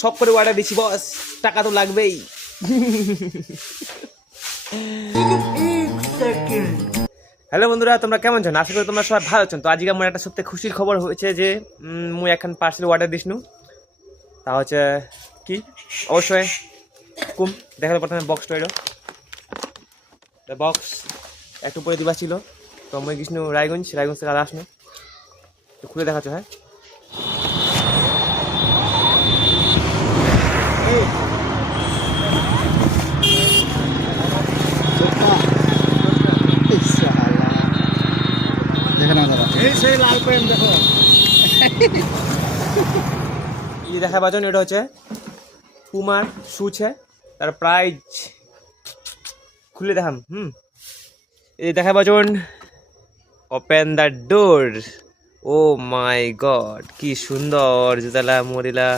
শখ করে অর্ডার দিচ্ছি বস, টাকা তো লাগবেই। হ্যালো বন্ধুরা, তোমরা কেমন আছো? আশা করি তোমরা সবাই ভালো আছো। তো আজকে আমার একটা সবথেকে খুশির খবর হয়েছে যে মুই এখন পার্সেল অর্ডার দিসনু। তা হচ্ছে কি অবশ্যই কুম দেখালে প্রথমে বক্সটা এলো, বক্স একটু পরে দিবা ছিল। তো মুই গেছিনু রায়গঞ্জ থেকে আর আসনু, তো খুলে দেখাচ্ছ। হ্যাঁ ये দেখা বাজন, এটা হচ্ছে পুমার শুজ है, তার প্রাইস খুলে দেখাম। এই দেখা বাজন, open the door. Oh my god, কি সুন্দর জুতালা মরিলা।